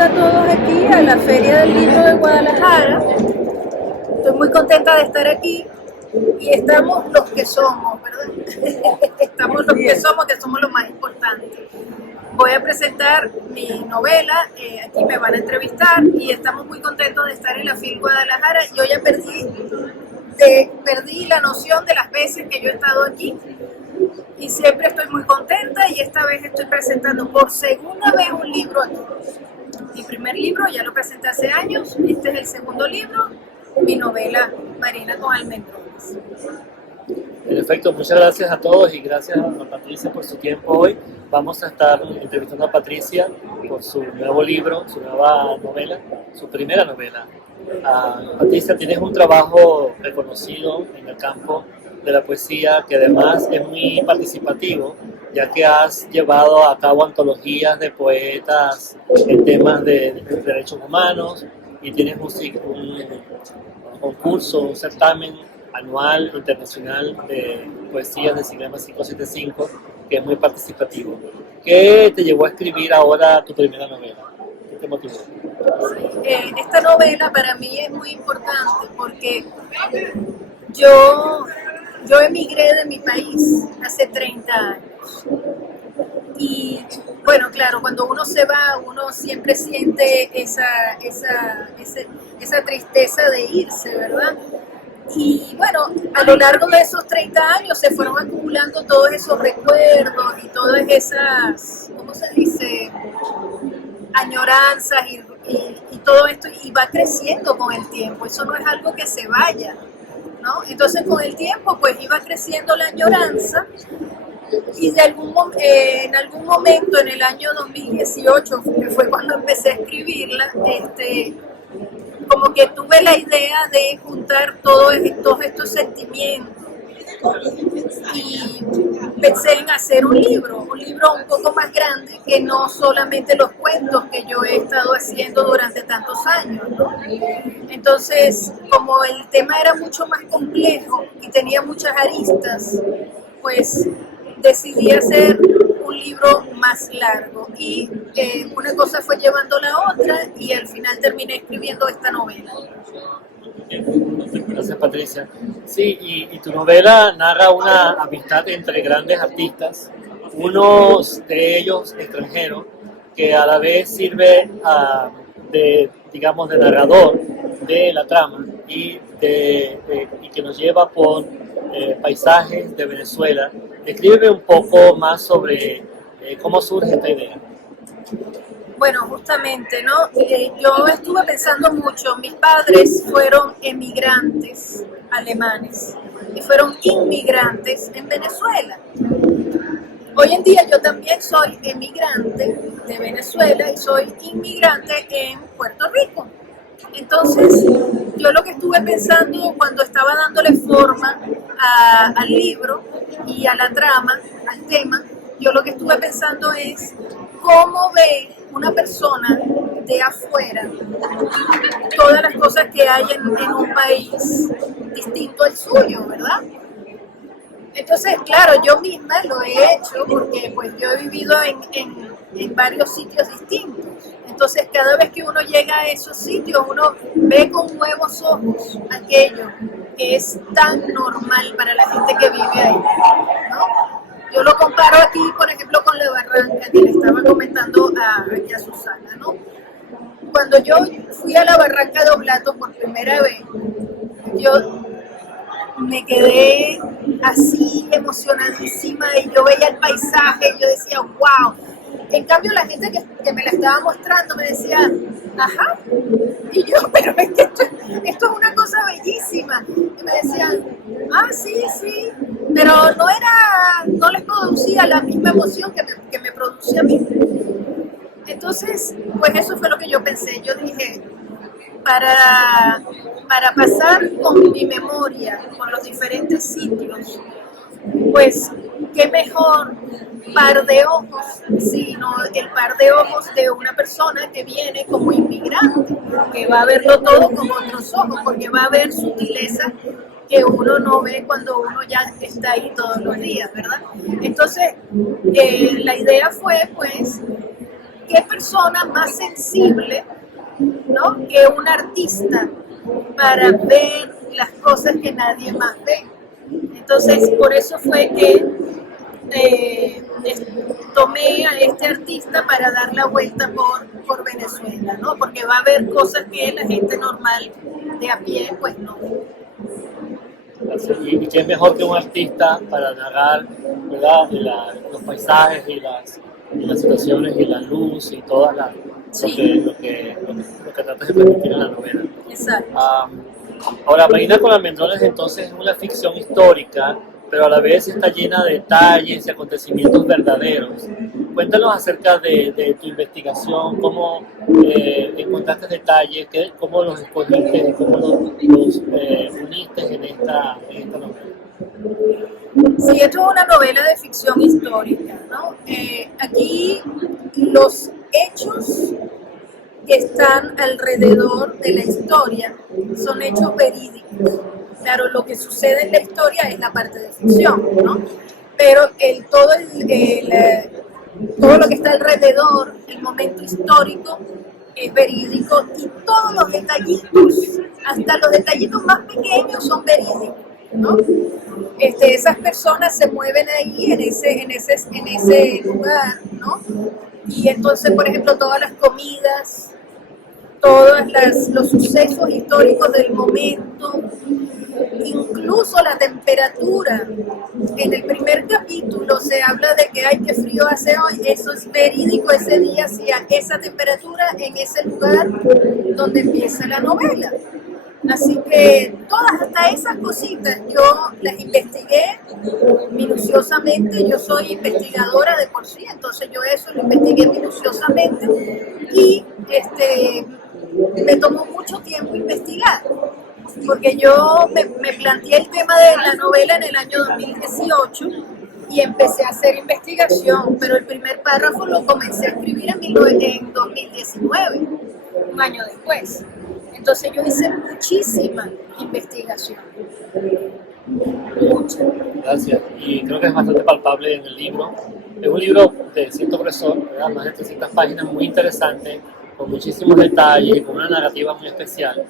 bienvenida a todos aquí a la Feria del Libro de Guadalajara. Estoy muy contenta de estar aquí y estamos los que somos, ¿verdad? Estamos los que somos lo más importante. Voy a presentar mi novela, aquí me van a entrevistar y estamos muy contentos de estar en la FIL Guadalajara. Yo ya perdí la noción de las veces que yo he estado aquí y siempre estoy muy contenta y esta vez estoy presentando por segunda vez un libro aquí. Mi primer libro ya lo presenté hace años, este es el segundo libro, mi novela Marina con almendrones. Perfecto, muchas gracias a todos y gracias a Patricia por su tiempo hoy. Vamos a estar entrevistando a Patricia por su nuevo libro, su nueva novela, su primera novela. Patricia, tienes un trabajo reconocido en el campo de la poesía que además es muy participativo, ya que has llevado a cabo antologías de poetas en temas de derechos humanos y tienes un concurso, un certamen anual internacional de poesías de Cinema 575 que es muy participativo. ¿Qué te llevó a escribir ahora tu primera novela? ¿Qué te motivó? Esta novela para mí es muy importante porque yo emigré de mi país hace 30 años. Y bueno, claro, cuando uno se va, uno siempre siente esa tristeza de irse, ¿verdad? Y bueno, a lo largo de esos 30 años se fueron acumulando todos esos recuerdos y todas esas, ¿cómo se dice? Añoranzas y todo esto, y va creciendo con el tiempo, eso no es algo que se vaya, ¿no? Entonces con el tiempo pues iba creciendo la añoranza y en algún momento en el año 2018, que fue cuando empecé a escribirla, como que tuve la idea de juntar todos estos sentimientos y pensé en hacer un libro un poco más grande que no solamente los cuentos que yo he estado haciendo durante tantos años, ¿no? Entonces, como el tema era mucho más complejo y tenía muchas aristas, pues decidí hacer un libro más largo y una cosa fue llevando a la otra y al final terminé escribiendo esta novela. Gracias, Patricia. Sí, y tu novela narra una amistad entre grandes artistas, unos de ellos extranjeros, que a la vez sirve digamos, de narrador de la trama y que nos lleva por paisajes de Venezuela. Descríbeme un poco más sobre cómo surge esta idea. Bueno, justamente, ¿no? Yo estuve pensando mucho, mis padres fueron emigrantes alemanes y fueron inmigrantes en Venezuela. Hoy en día yo también soy emigrante de Venezuela y soy inmigrante en Puerto Rico. Entonces, yo lo que estuve pensando cuando estaba dándole forma al libro y a la trama, al tema, yo lo que estuve pensando es cómo ve una persona de afuera todas las cosas que hay en un país distinto al suyo, ¿verdad? Entonces, claro, yo misma lo he hecho porque pues yo he vivido en varios sitios distintos. Entonces, cada vez que uno llega a esos sitios, uno ve con nuevos ojos aquello que es tan normal para la gente que vive ahí, ¿no? Yo lo comparo aquí, por ejemplo, con la Barranca, que le estaba comentando aquí a Susana, ¿no? Cuando yo fui a la Barranca de Oblato por primera vez, yo me quedé así emocionadísima y yo veía el paisaje y yo decía, wow. En cambio, la gente que me la estaba mostrando me decía, ajá. Y yo, pero es que esto es una cosa bellísima. Y me decían, sí, sí. Pero no les producía la misma emoción que me producía a mí. Entonces, pues eso fue lo que yo pensé. Yo dije, para pasar con mi memoria, con los diferentes sitios, pues qué mejor par de ojos, sino el par de ojos de una persona que viene como inmigrante, que va a verlo todo con otros ojos, porque va a ver sutileza que uno no ve cuando uno ya está ahí todos los días, ¿verdad? Entonces, la idea fue, pues, qué persona más sensible, ¿no?, que un artista para ver las cosas que nadie más ve. Entonces, por eso fue que tomé a este artista para dar la vuelta por Venezuela, ¿no? Porque va a haber cosas que la gente normal de a pie, pues no. Y qué mejor que un artista para narrar, ¿verdad?, los paisajes y las situaciones y la luz y todo Sí. lo que tratas de transmitir en la novela. Exacto. Ahora, Marina con Almendrones entonces es una ficción histórica, pero a la vez está llena de detalles y acontecimientos verdaderos. Cuéntanos acerca de tu investigación, cómo encontraste detalles, cómo los escogiste y cómo los uniste en esta novela. Sí, esto es una novela de ficción histórica, ¿no? Aquí los hechos que están alrededor de la historia son hechos verídicos. Claro, lo que sucede en la historia es la parte de ficción, ¿no? Pero todo lo que está alrededor, el momento histórico, es verídico y todos los detallitos, hasta los detallitos más pequeños son verídicos, ¿no? Esas personas se mueven ahí en ese lugar, ¿no? Y entonces, por ejemplo, todas las comidas, los sucesos históricos del momento, incluso la temperatura. En el primer capítulo se habla de que, ay, qué frío hace hoy, eso es verídico, ese día hacía esa temperatura en ese lugar donde empieza la novela. Así que todas, hasta esas cositas, yo las investigué minuciosamente. Yo soy investigadora de por sí, entonces yo eso lo investigué minuciosamente y me tomó mucho tiempo investigar, porque yo me planteé el tema de la novela en el año 2018 y empecé a hacer investigación, pero el primer párrafo lo comencé a escribir en 2019, un año después. Entonces yo hice muchísima investigación. Mucha. Gracias. Y creo que es bastante palpable en el libro. Es un libro de cierto grosor, ¿verdad?, más de 300 páginas, muy interesante, con muchísimos detalles y con una narrativa muy especial.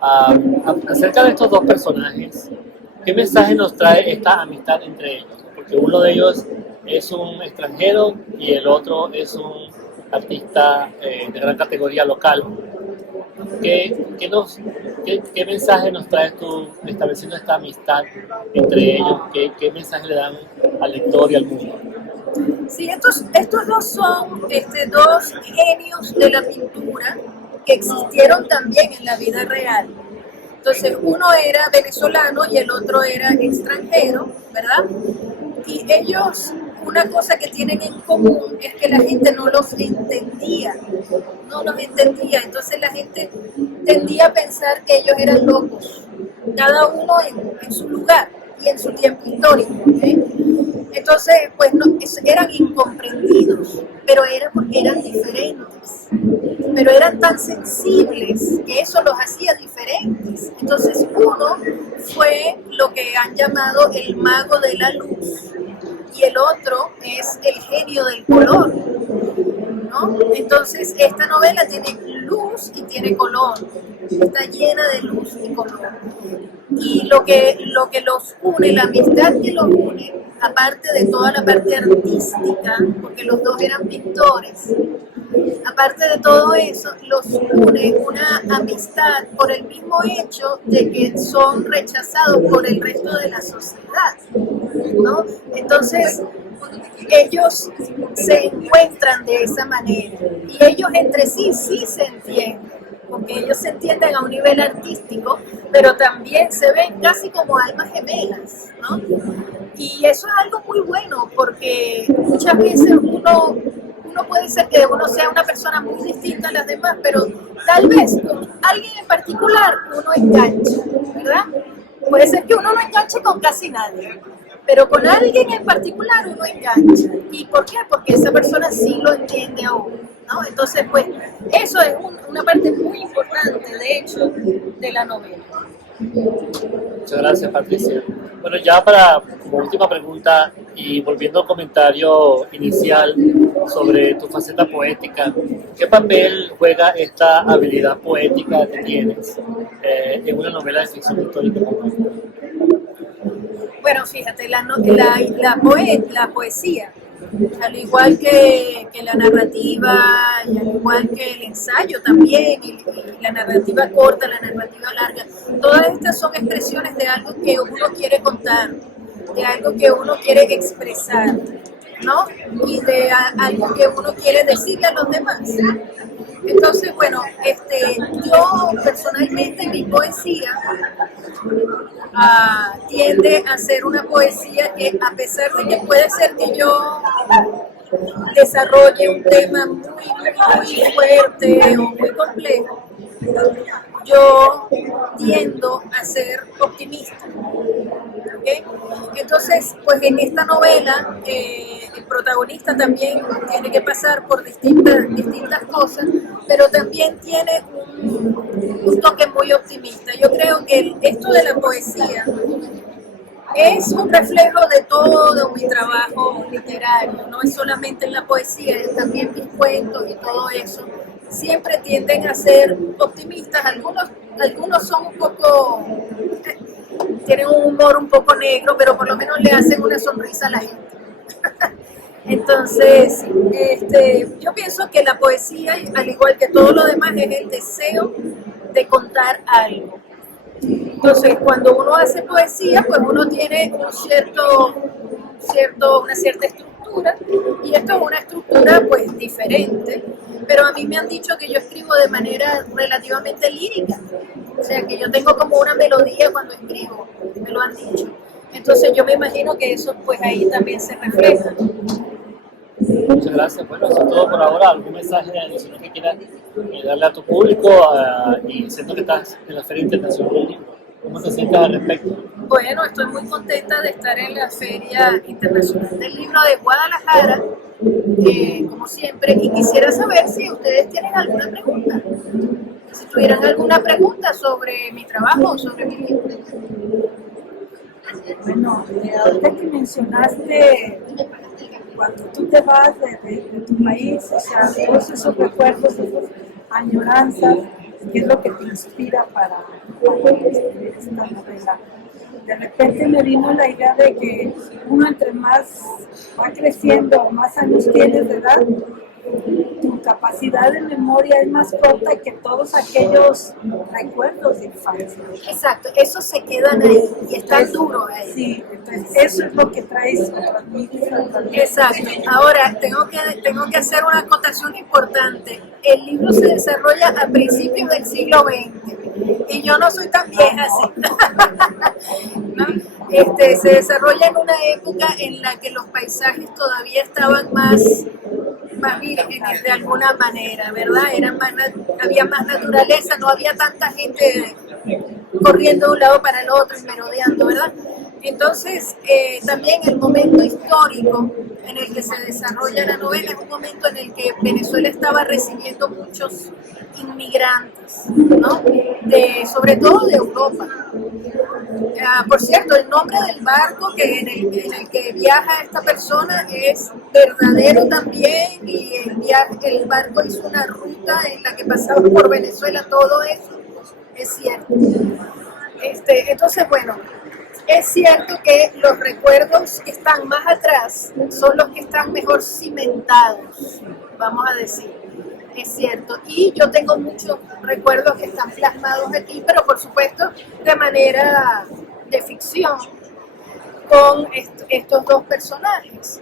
Acerca de estos dos personajes, ¿qué mensaje nos trae esta amistad entre ellos? Porque uno de ellos es un extranjero y el otro es un artista de gran categoría local. ¿Qué mensaje nos traes tú estableciendo esta amistad entre ellos? ¿Qué mensaje le dan al lector y al mundo? Sí, estos dos son dos genios de la pintura que existieron también en la vida real. Entonces, uno era venezolano y el otro era extranjero, ¿verdad? Y ellos, una cosa que tienen en común es que la gente no los entendía, entonces la gente tendía a pensar que ellos eran locos, cada uno en su lugar y en su tiempo histórico, ¿okay? Entonces, pues no, eran incomprendidos, pero era porque eran diferentes, pero eran tan sensibles que eso los hacía diferentes. Entonces uno fue lo que han llamado el mago de la luz y el otro es el genio del color, ¿no? Entonces esta novela tiene luz y tiene color, está llena de luz y color. Y lo que los une, la amistad que los une, aparte de toda la parte artística, porque los dos eran pintores, aparte de todo eso, los une una amistad por el mismo hecho de que son rechazados por el resto de la sociedad, ¿no? Entonces, ellos se encuentran de esa manera y ellos entre sí se entienden, porque ellos se entienden a un nivel artístico, pero también se ven casi como almas gemelas, ¿no? Y eso es algo muy bueno, porque muchas veces uno puede ser que uno sea una persona muy distinta a las demás, pero tal vez con alguien en particular uno enganche, ¿verdad? Puede ser que uno no enganche con casi nadie, pero con alguien en particular uno engancha. ¿Y por qué? Porque esa persona sí lo entiende a uno, ¿no? Entonces, pues, eso es una parte muy importante, de hecho, de la novela. Muchas gracias, Patricia. Bueno, ya para como última pregunta y volviendo al comentario inicial sobre tu faceta poética, ¿qué papel juega esta habilidad poética que tienes en una novela de ficción histórica como esta? Bueno, fíjate, la poesía, al igual que la narrativa, y al igual que el ensayo también, y la narrativa corta, la narrativa larga, todas estas son expresiones de algo que uno quiere contar, de algo que uno quiere expresar, ¿no? Y de algo que uno quiere decirle a los demás. Entonces, bueno, yo personalmente mi poesía tiende a ser una poesía que, a pesar de que puede ser que yo desarrolle un tema muy fuerte o muy complejo, yo tiendo a ser optimista. ¿Okay? Entonces, pues en esta novela el protagonista también tiene que pasar por distintas cosas, pero también tiene un toque muy optimista. Yo creo que esto de la poesía es un reflejo de todo mi trabajo literario, no es solamente en la poesía, es también mis cuentos y todo eso. Siempre tienden a ser optimistas, algunos son un poco, tienen un humor un poco negro, pero por lo menos le hacen una sonrisa a la gente. Entonces, yo pienso que la poesía, al igual que todo lo demás, es el deseo de contar algo. Entonces, cuando uno hace poesía, pues uno tiene una cierta estructura, y esto es una estructura pues diferente, pero a mí me han dicho que yo escribo de manera relativamente lírica, o sea que yo tengo como una melodía cuando escribo, me lo han dicho. Entonces yo me imagino que eso pues ahí también se refleja. Muchas gracias. Bueno, eso es todo por ahora. ¿Algún mensaje adicional que quieras darle a tu público? Y siento que estás en la Feria Internacional del Libro. ¿Cómo te sientes al respecto? Bueno, estoy muy contenta de estar en la Feria Internacional del Libro de Guadalajara, como siempre, y quisiera saber si ustedes tienen alguna pregunta. Si tuvieran alguna pregunta sobre mi trabajo o sobre mi libro. Bueno, ahorita que mencionaste cuando tú te vas de tu país, o sea, todos esos recuerdos, esas añoranzas, ¿qué es lo que te inspira para escribir esta novela? De repente me vino la idea de que uno entre más va creciendo, más años tienes de edad, tu capacidad de memoria es más corta que todos aquellos recuerdos de infancia. Exacto, esos se quedan ahí y están duros ahí. Sí, entonces eso es lo que traes. Exacto. Ahora, tengo que hacer una acotación importante. El libro se desarrolla a principios del siglo XX y yo no soy tan vieja así. ¿No? Se desarrolla en una época en la que los paisajes todavía estaban más vírgenes de alguna manera, ¿verdad? Había más naturaleza, no había tanta gente corriendo de un lado para el otro y merodeando, ¿verdad? Entonces, también el momento histórico en el que se desarrolla la novela es un momento en el que Venezuela estaba recibiendo muchos inmigrantes, ¿no? Sobre todo de Europa. Por cierto, el nombre del barco en el que viaja esta persona es verdadero también, y el barco hizo una ruta en la que pasaba por Venezuela, todo eso es cierto. Entonces, bueno, es cierto que los recuerdos que están más atrás son los que están mejor cimentados, vamos a decir. Es cierto, y yo tengo muchos recuerdos que están plasmados aquí, pero por supuesto de manera de ficción, con estos dos personajes.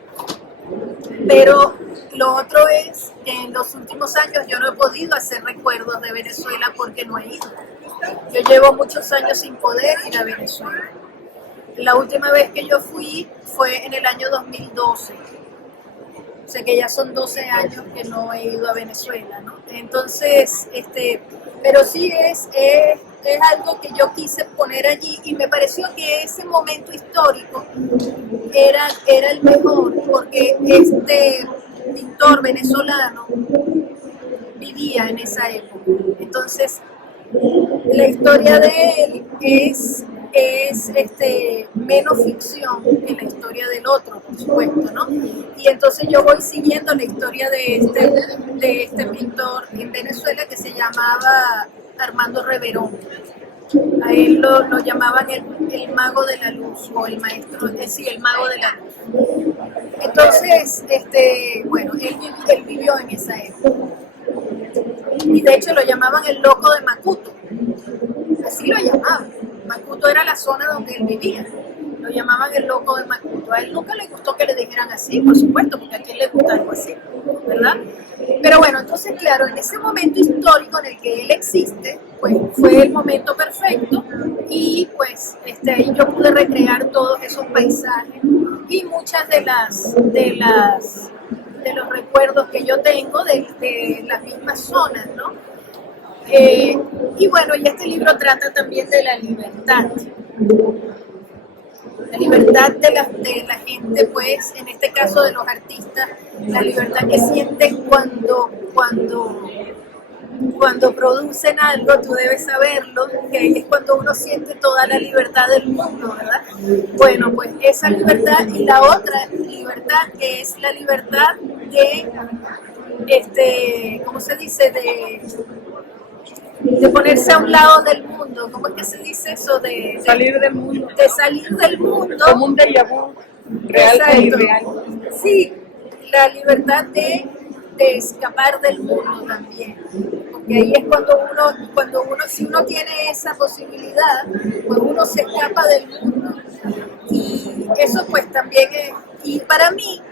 Pero lo otro es que en los últimos años yo no he podido hacer recuerdos de Venezuela porque no he ido. Yo llevo muchos años sin poder ir a Venezuela. La última vez que yo fui fue en el año 2012. O sea que ya son 12 años que no he ido a Venezuela, ¿no? Entonces, pero sí es algo que yo quise poner allí, y me pareció que ese momento histórico era el mejor, porque este pintor venezolano vivía en esa época. Entonces, la historia de él es menos ficción que la historia del otro, por supuesto, ¿no? Y entonces yo voy siguiendo la historia de este pintor en Venezuela que se llamaba Armando Reverón. A él lo llamaban el mago de la luz, o el maestro, sí, el mago de la luz. Entonces, bueno, él vivió en esa época. Y de hecho lo llamaban el loco de Macuto. Así lo llamaban. Macuto era la zona donde él vivía. Lo llamaban el loco de Macuto. A él nunca le gustó que le dijeran así, por supuesto, porque a quién le gusta algo así, ¿verdad? Pero bueno, entonces claro, en ese momento histórico en el que él existe, pues fue el momento perfecto y pues ahí yo pude recrear todos esos paisajes y muchas de los recuerdos que yo tengo de las mismas zonas, ¿no? Y bueno, y este libro trata también de la libertad de la gente, pues, en este caso de los artistas, la libertad que sienten cuando producen algo, tú debes saberlo, que ahí es cuando uno siente toda la libertad del mundo, ¿verdad? Bueno, pues esa libertad y la otra libertad que es la libertad de, ¿cómo se dice? De ponerse a un lado del mundo, ¿cómo es que se dice eso? De salir del mundo. De salir del mundo. Como un déjà vu, real e irreal. Sí, la libertad de escapar del mundo también. Porque ahí es cuando uno, si uno tiene esa posibilidad, pues uno se escapa del mundo. Y eso pues también es, y para mí,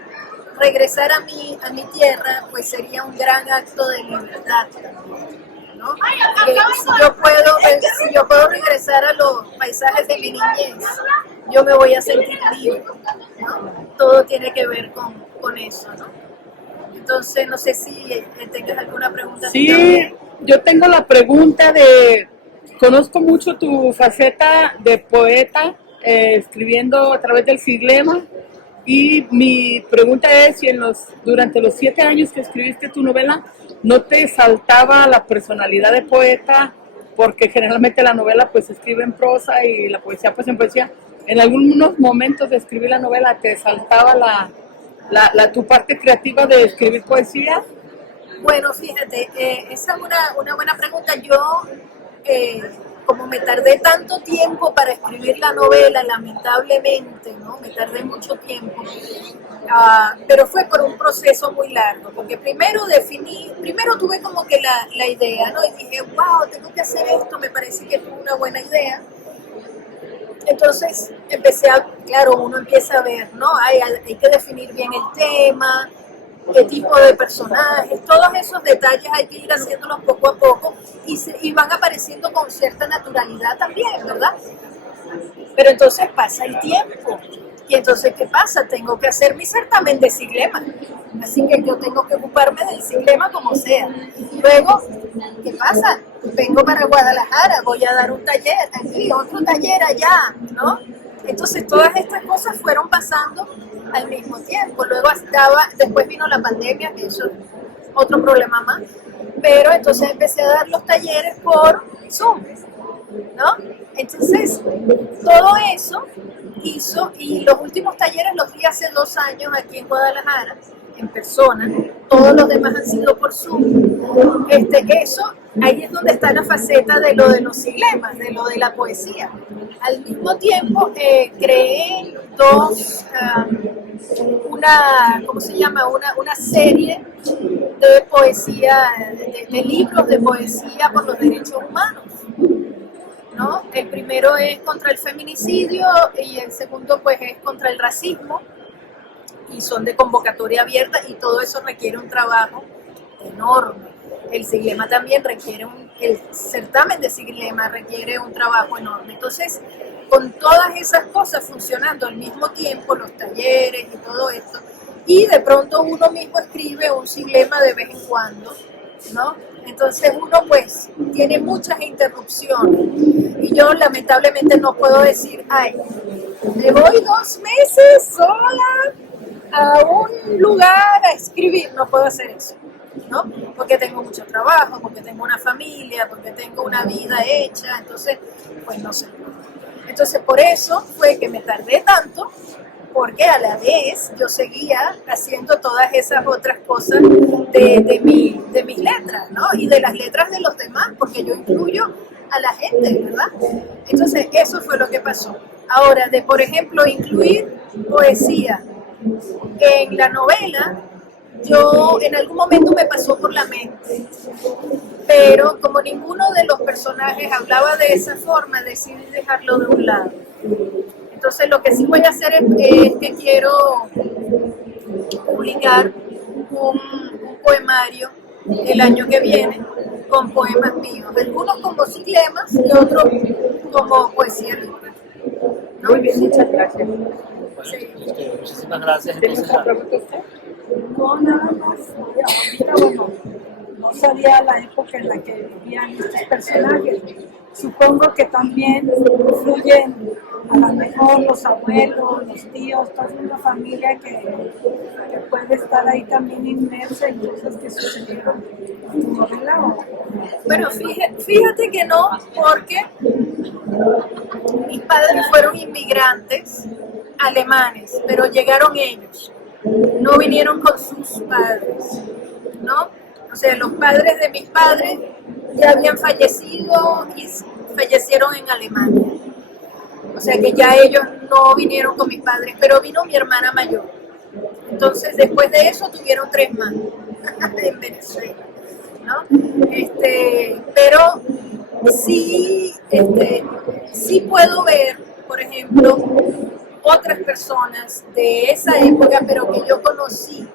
regresar a mi tierra, pues sería un gran acto de libertad. ¿No? Si yo puedo regresar a los paisajes de mi niñez, yo me voy a sentir libre, ¿no? Todo tiene que ver con eso, ¿no? Entonces, no sé si tengas alguna pregunta. Sí, yo tengo la pregunta conozco mucho tu faceta de poeta, escribiendo a través del Siglema, y mi pregunta es si durante los 7 años que escribiste tu novela, ¿no te saltaba la personalidad de poeta? Porque generalmente la novela pues se escribe en prosa y la poesía pues en poesía. En algunos momentos de escribir la novela, ¿te saltaba tu parte creativa de escribir poesía? Bueno, fíjate, esa es una buena pregunta. Yo, como me tardé tanto tiempo para escribir la novela, lamentablemente, ¿no? Me tardé mucho tiempo. Pero fue por un proceso muy largo, porque primero tuve como que la idea, ¿no? Y dije, wow, tengo que hacer esto, me parece que es una buena idea. Entonces claro, uno empieza a ver, ¿no? Hay que definir bien el tema, qué tipo de personajes, todos esos detalles hay que ir haciéndolos poco a poco y van apareciendo con cierta naturalidad también, ¿verdad? Pero entonces pasa el tiempo. Y entonces, ¿qué pasa? Tengo que hacer mi certamen de Siglema. Así que yo tengo que ocuparme del Siglema como sea. Luego, ¿qué pasa? Vengo para Guadalajara, voy a dar un taller aquí, otro taller allá, ¿no? Entonces, todas estas cosas fueron pasando al mismo tiempo. Luego después vino la pandemia, que eso es otro problema más. Pero entonces empecé a dar los talleres por Zoom, ¿no? Entonces, todo eso hizo, y los últimos talleres los di hace 2 años aquí en Guadalajara, en persona, todos los demás han sido por Zoom. Ahí es donde está la faceta de lo de los siglemas, de lo de la poesía. Al mismo tiempo, creé ¿cómo se llama? Una serie de poesía, de libros de poesía por los derechos humanos, ¿no? El primero es contra el feminicidio y el segundo pues es contra el racismo, y son de convocatoria abierta, y todo eso requiere un trabajo enorme. El Siglema también el certamen de Siglema requiere un trabajo enorme. Entonces, con todas esas cosas funcionando al mismo tiempo, los talleres y todo esto, y de pronto uno mismo escribe un Siglema de vez en cuando, ¿no? Entonces uno pues tiene muchas interrupciones y yo lamentablemente no puedo decir, ay, me voy 2 meses sola a un lugar a escribir, no puedo hacer eso. ¿no? Porque tengo mucho trabajo, porque tengo una familia, porque tengo una vida hecha, entonces, pues no sé. Entonces, por eso fue que me tardé tanto, porque a la vez yo seguía haciendo todas esas otras cosas de mis letras, ¿no? Y de las letras de los demás, porque yo incluyo a la gente, ¿verdad? Entonces, eso fue lo que pasó. Ahora, de por ejemplo, incluir poesía en la novela, yo en algún momento me pasó por la mente, pero como ninguno de los personajes hablaba de esa forma, decidí dejarlo de un lado. Entonces lo que sí voy a hacer es que quiero publicar un poemario el año que viene con poemas míos, algunos como ciclemas y otros como poesía libre. ¿No? Muy bien, muchas gracias. Sí. Muchísimas gracias. ¿Tiene Entonces, otra pregunta usted? No, nada más. Ahorita, bueno, no sabía la época en la que vivían estos personajes. Supongo que también influyen a lo mejor los abuelos, los tíos, toda una familia que puede estar ahí también inmersa en cosas que sucedieron en tu novela. ¿O? Bueno, fíjate que no, porque mis padres fueron inmigrantes alemanes, pero llegaron ellos, no vinieron con sus padres, ¿no? O sea, los padres de mis padres ya habían fallecido y fallecieron en Alemania. O sea que ya ellos no vinieron con mis padres, pero vino mi hermana mayor. Entonces, después de eso tuvieron 3 más en Venezuela, ¿no? Pero sí, sí puedo ver, por ejemplo, otras personas de esa época, pero que yo conocí,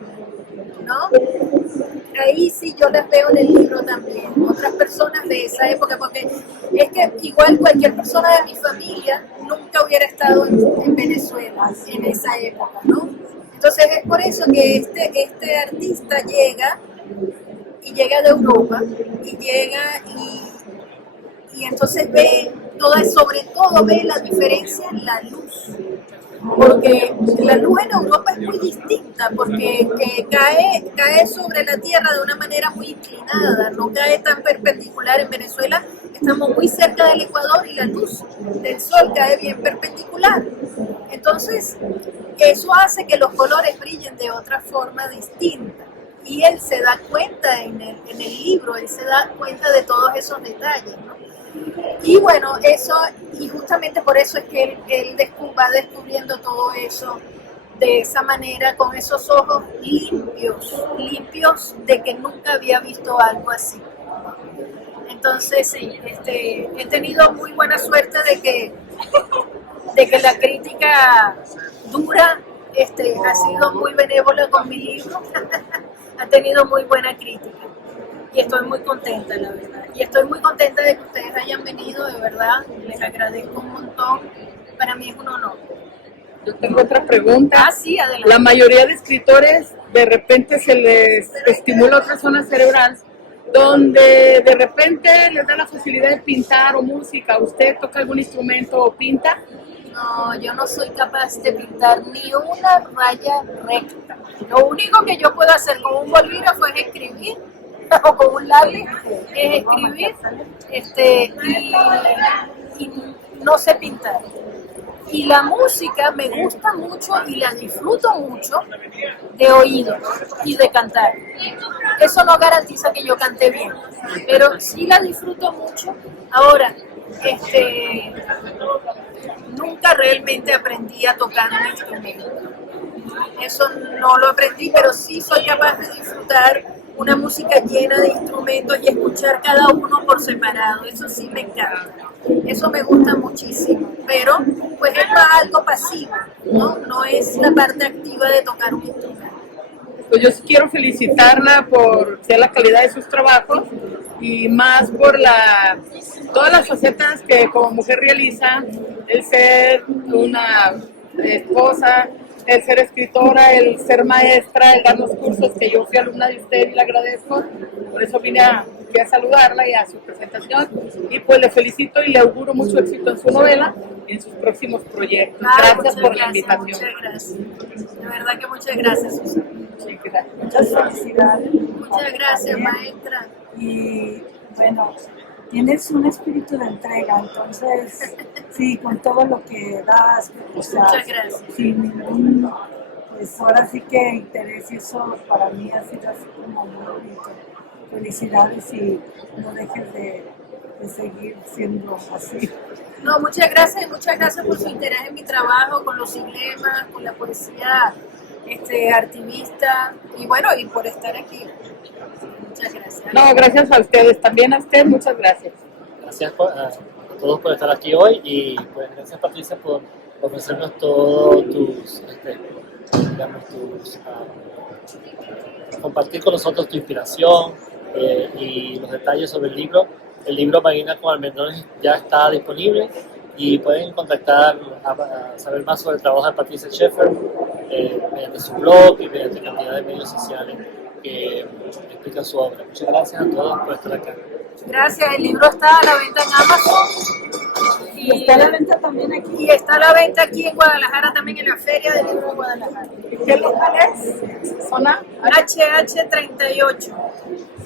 ¿no? Ahí sí yo las veo en el libro también, otras personas de esa época, porque es que igual cualquier persona de mi familia nunca hubiera estado en Venezuela en esa época, ¿no? Entonces es por eso que este artista llega de Europa y llega y entonces ve sobre todo ve la diferencia en la luz, porque la luz en Europa es muy distinta, porque cae sobre la Tierra de una manera muy inclinada, no cae tan perpendicular. En Venezuela estamos muy cerca del Ecuador y la luz del sol cae bien perpendicular. Entonces, eso hace que los colores brillen de otra forma distinta. Y él se da cuenta en el libro, él se da cuenta de todos esos detalles, ¿no? Y bueno, eso, y justamente por eso es que él va descubriendo todo eso de esa manera, con esos ojos limpios de que nunca había visto algo así. Entonces, sí, he tenido muy buena suerte de que la crítica dura ha sido muy benévola con mi libro, ha tenido muy buena crítica. Y estoy muy contenta, la verdad. Y estoy muy contenta de que ustedes hayan venido, de verdad. Les agradezco un montón. Para mí es un honor. Yo tengo otra pregunta. Sí, adelante. La mayoría de escritores, de repente se les estimula otra zona cerebral, donde de repente les da la facilidad de pintar o música. ¿Usted toca algún instrumento o pinta? No, yo no soy capaz de pintar ni una raya recta. Lo único que yo puedo hacer con un bolígrafo es escribir, o con un lápiz, es escribir, y no sé pintar. Y la música me gusta mucho y la disfruto mucho de oído y de cantar. Eso no garantiza que yo cante bien, pero sí la disfruto mucho. Ahora, nunca realmente aprendí a tocar un instrumento. Eso no lo aprendí, pero sí soy capaz de disfrutar una música llena de instrumentos y escuchar cada uno por separado. Eso sí me encanta. Eso me gusta muchísimo, pero pues es más algo pasivo, ¿no? No es la parte activa de tocar un instrumento. Pues yo sí quiero felicitarla por la calidad de sus trabajos y más por todas las facetas que como mujer realiza, el ser una esposa, el ser escritora, el ser maestra, el darnos cursos, que yo fui alumna de usted y le agradezco. Por eso vine aquí a saludarla y a su presentación. Y pues le felicito y le auguro mucho éxito en su novela y en sus próximos proyectos. Gracias por la invitación. Muchas gracias. De verdad que muchas gracias, Susana. Sí, gracias. Muchas felicidades. Muchas gracias, Bien. maestra. Y bueno, tienes un espíritu de entrega, entonces, sí, con todo lo que das, o sea, Muchas gracias. sin ningún, pues ahora sí que interés, y eso para mí ha sido así como muy bonito. Felicidades y no dejes de seguir siendo así. No, muchas gracias y muchas gracias por su interés en mi trabajo, con los cinemas, con la poesía artivista y bueno, y por estar aquí. Muchas gracias. No, gracias a ustedes. También a usted, muchas gracias. Gracias a todos por estar aquí hoy y pues gracias Patricia por ofrecernos todos tus, digamos, compartir con nosotros tu inspiración y los detalles sobre el libro. El libro Marina con Almendrones ya está disponible y pueden contactar a saber más sobre el trabajo de Patricia Schaeffer mediante su blog y mediante cantidad de medios sociales que explican su obra. Muchas gracias a todos por estar acá. Gracias, el libro está a la venta en Amazon Y está a la venta también aquí. y está a la venta aquí en Guadalajara, también en la Feria del Libro de Guadalajara. ¿Qué local es? Zona HH38,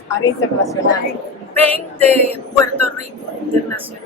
área internacional. PEN de Puerto Rico, internacional.